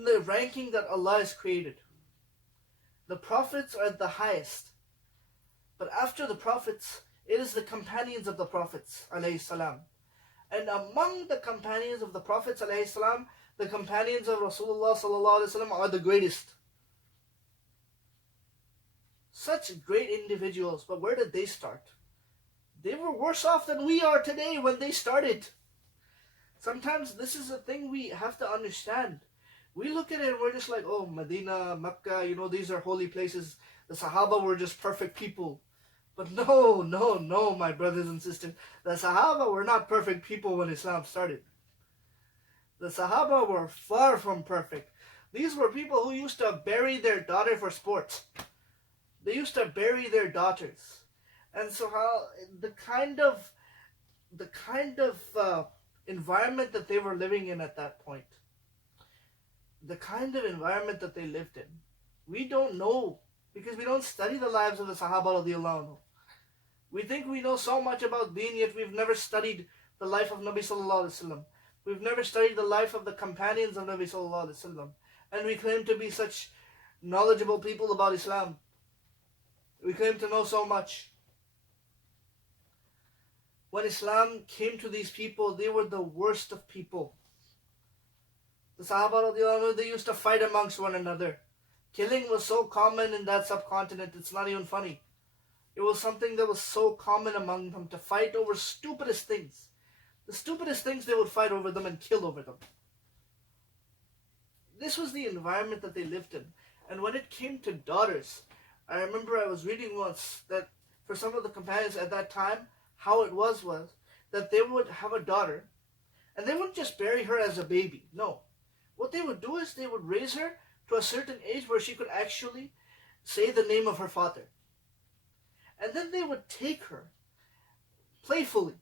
in the ranking that Allah has created. The prophets are the highest. But after the prophets, it is the companions of the prophets, alayhi salam. And among the companions of the prophets, alayhi salam, the companions of Rasulullah sallallahu alaihi wasallam are the greatest. Such great individuals, but where did they start? They were worse off than we are today when they started. Sometimes this is a thing we have to understand. We look at it and we're just like, oh, Medina, Mecca, these are holy places. The Sahaba were just perfect people. But no, my brothers and sisters. The Sahaba were not perfect people when Islam started. The Sahaba were far from perfect. These were people who used to bury their daughter for sports. They used to bury their daughters. And so the kind of environment that they were living in at that point, the kind of environment that they lived in, we don't know, because we don't study the lives of the Sahaba radiallahu anhu. We think we know so much about deen, yet we've never studied the life of Nabi sallallahu alaihi wasallam. We've never studied the life of the companions of Nabi sallallahu alaihi wasallam. And we claim to be such knowledgeable people about Islam. We claim to know so much. When Islam came to these people, they were the worst of people. The Sahaba radiallahu anhu, they used to fight amongst one another. Killing was so common in that subcontinent, it's not even funny. It was something that was so common among them, to fight over stupidest things. The stupidest things, they would fight over them and kill over them. This was the environment that they lived in. And when it came to daughters, I remember I was reading once that for some of the companions at that time, how it was that they would have a daughter, and they wouldn't just bury her as a baby. No. What they would do is they would raise her to a certain age where she could actually say the name of her father. And then they would take her playfully.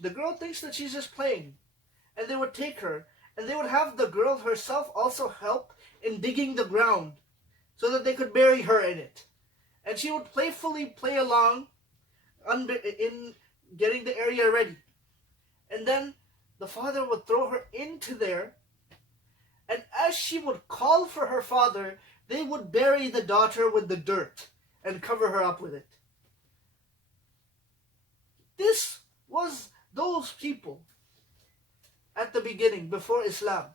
The girl thinks that she's just playing. And they would take her, and they would have the girl herself also help in digging the ground so that they could bury her in it. And she would playfully play along in getting the area ready. And then the father would throw her into there, and as she would call for her father, they would bury the daughter with the dirt and cover her up with it. This was those people at the beginning, before Islam.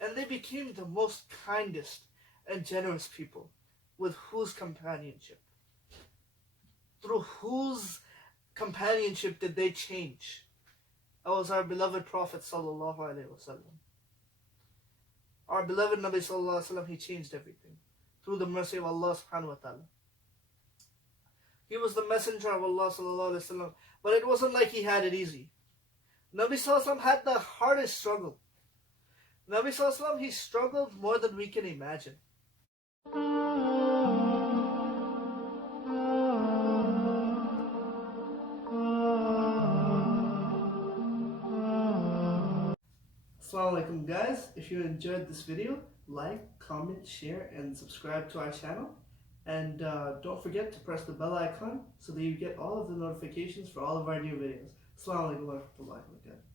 And they became the most kindest and generous people, with whose companionship, through whose companionship did they change? That was our beloved Prophet sallallahu alaihi wasallam. Our beloved Nabi sallallahu alaihi wasallam, he changed everything through the mercy of Allah subhanahu wa ta'ala. He was the messenger of Allah sallallahu alaihi wasallam, but it wasn't like he had it easy. Nabi sallallahu alaihi wasallam had the hardest struggle. Nabi sallallahu alaihi wasallam, he struggled more than we can imagine. Assalamu alaikum guys. If you enjoyed this video, like, comment, share and subscribe to our channel. And don't forget to press the bell icon so that you get all of the notifications for all of our new videos. Assalamu alaikum wa rahmatullahi wa barakatuh.